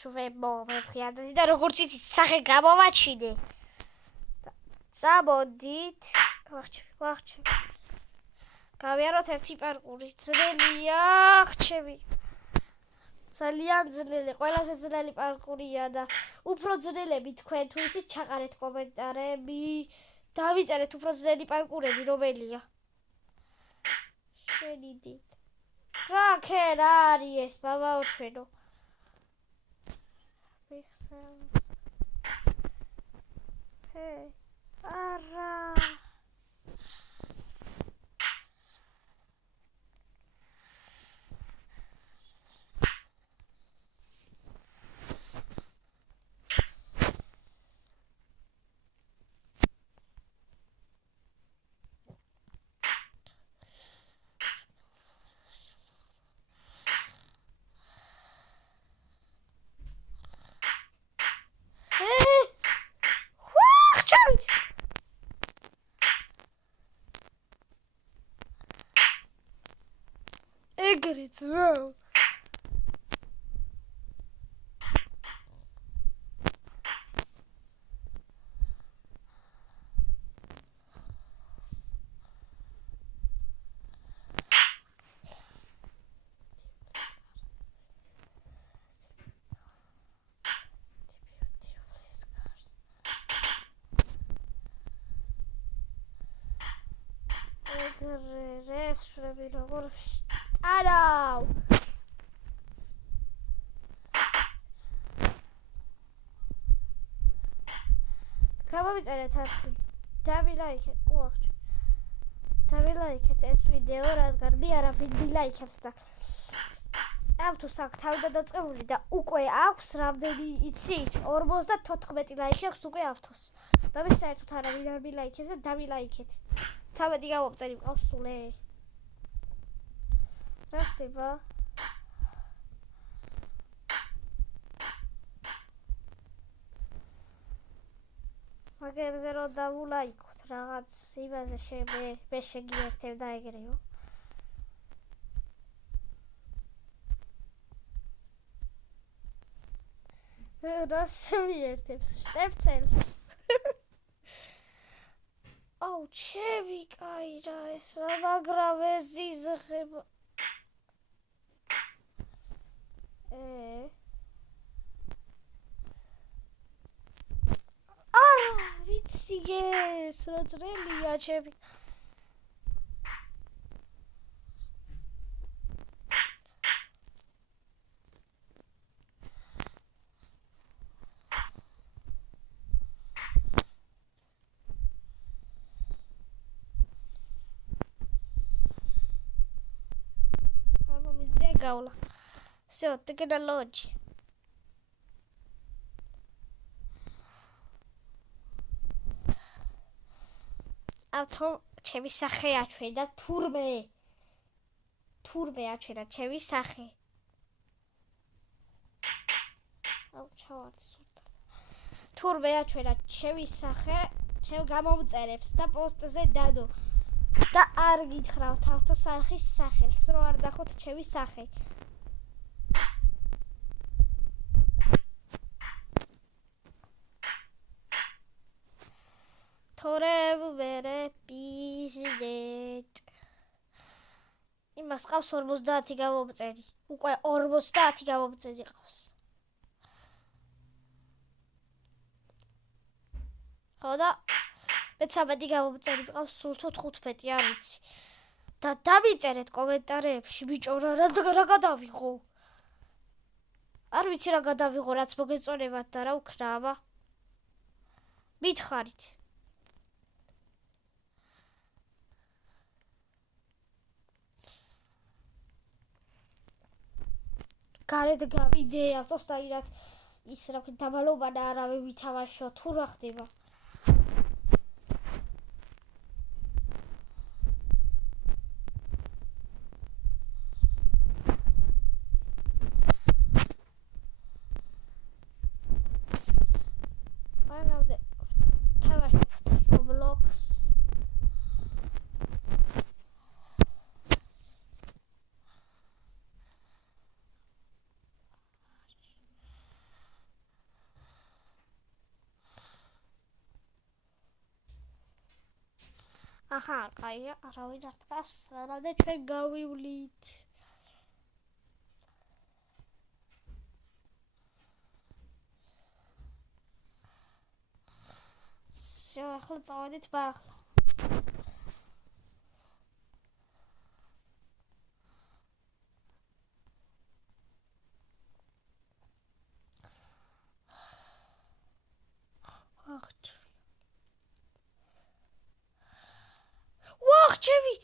შვებო მეფხიანდადი და როგორც იცით სახე გამოვაჩინე. Წამოდით. ვახჩები. გავიაროთ ერთი პარკური. ძნელია, ხჩები. ძალიან ძნელი, ყველაზე ძნელი პარკურია და უფრო ძნელები თქვენ თუ იცით ჩაყარეთ კომენტარები. დავიწერეთ უფრო ძნელი პარკურები რომელია. შენიდით. რა ქენ არის ეს ბაბაო ჩვენო. არა ეგრეც რა ეგრეც შრები როგორ არავ გამოვიწერეთ ახლა დავილაიქეთ დავილაიქეთ ეს ვიდეო რადგან მე არავინ მილაიქებს და ამ თუ საქ თავიდან დაწყებული და უკვე აქვს რამდენი იცით 54 ლაიქი აქვს უკვე ავთოს და მე საერთოდ არავინ არ მილაიქებს და დავილაიქეთ 13 გამომწერი მყავს სულე რა ხდება მაგებზე რომ დავულაიქოთ რაღაც იმაზე მე შეგიერთებ და ეგრეო რა შევიერთებს შტეფცელს აუ ჩემი კაი რა ეს რა მაგრამ ეს იზღება არა ვიცი ეს რა ძნელია ჩემი გავლა всё ტექნოლოგი ავთო ჩემი სახე აჩვენა თურმე აჩვენა ჩემი სახე აუ ჩავარდი სულთან თურმე აჩვენა ჩემი სახე ჩემ გამომწერებს და პოსტზე დადო და არ გითხრავთ ავთოს სახის სახელს რო არ დახოთ ჩემი სახე თორე ვერე პიზდეთ იმას ყავს 50 გამომწერი უკვე 50 გამომწერი ყავს ხო და მე 13 გამომწერი ყავს სულ 15 არ ვიცი და დავიწერეთ კომენტარებში ბიჭო რა გადავიღო არ ვიცი რა გადავიღო რაც მოგეწონებათ და რა უქნა აბა მითხარით გარეთ გავიდე ავტოსტაირად ის რა ქვია დაბალობა და არავე ვითამაშო თუ რა ხდება მანამდე თამაშობთ Roblox აჰა, კაია, არავინ არ დგას, მანამდე ჩვენ გავივლით. ახლა წავედით ბაღლა. ვახჩევი!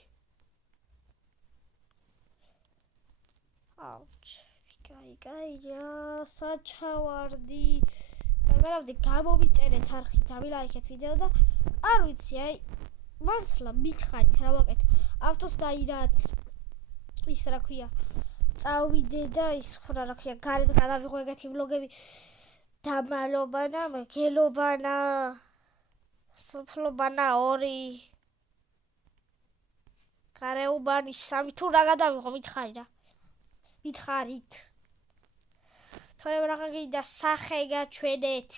კაი, საჩავარდი. გამარავდი გამოვიწერეთ არხი, დამილაიქეთ ვიდეო და არ ვიცი, აი მართლა მითხარით რა ვაკეთო. ავტოს დაირათ. ის რა ქვია, წავიდე და ის რა ქვია, გარეთ გადავიღო ეგეთი ვლოგები. დამალობანა, მეგელობანა, სოფლობანა 2. გარეუბანი 3 თუ რა გადავიღო მითხარით. თორემ რაღა გინდა სახე გაჩვენეთ.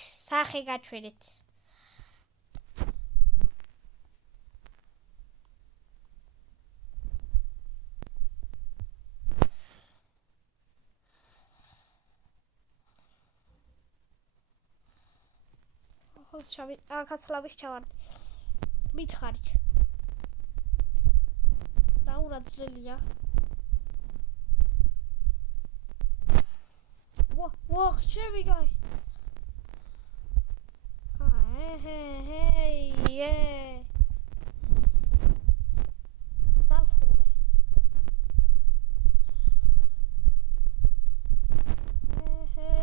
კაცლავის ჩავარდი. მითხარით. დაურაძლელია. ვახჩევი კაი. დაფურე.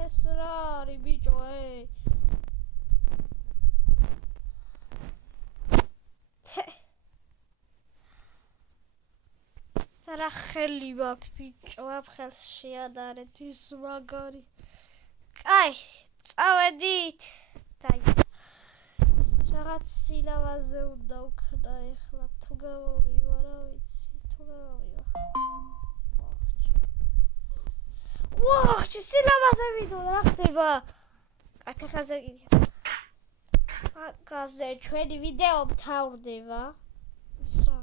ეს რა არის ბიჭო, რა ხელი მაქვს ბიჭო, ამ ხელს შეადარეთ ის მაგარი. კაი, წავედით. დაიწყო. რაღაც სილამაზე უნდა ვქნა ეხლა თუ გამომივა, რა ვიცი, თუ გამომივა. ვახჩი, სილამაზე ვიდო, რა ხდება? კაი, ფეხაზე გიდია. აკაზე ჩვენი ვიდეო მთავრდება. ის რა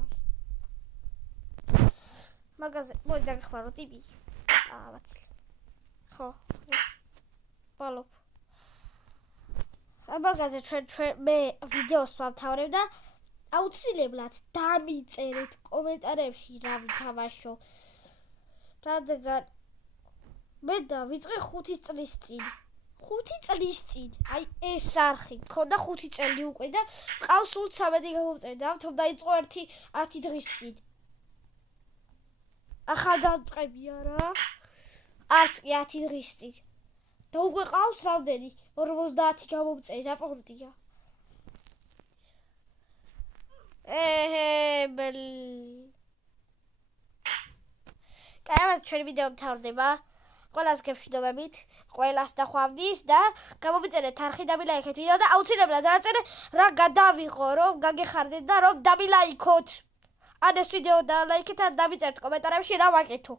მაგაზე მოდი დაგეხმაროთ იბი. ვაცლი. ხო. ბალო. მაგაზე ჩვენ მე ვიდეოს ვამთავრებ და აუცილებლად დამიწერეთ კომენტარებში რა ვითამაშო. რადგან მე დავიწყე 5 წლის წინ. 5 წლის წინ. აი ეს არხი მქონდა 5 წელი უკვე და ყავს სულ 13 გამომწერდი. ამიტომ დაიწყო 10 დღის წინ. ახლა დაწყებია რა. არც კი 10 დღის წინ. და უკვე ყავს რამდენი? 50 გამომწერი რა პონტია. კაი, ჩვენი ვიდეო მთავრდება. ყველას გეშვიდობებით, ყველას დახვავდის და გამომიწერეთ არხი, დამილაიქეთ ვიდეო და აუცილებლად დააწერე რა გადავიღო, რომ გაგეხარდეთ და რომ დამილაიქოთ. ან ეს ვიდეო დალაიქეთ, ან დამიწერეთ კომენტარებში რა ვაკეთო.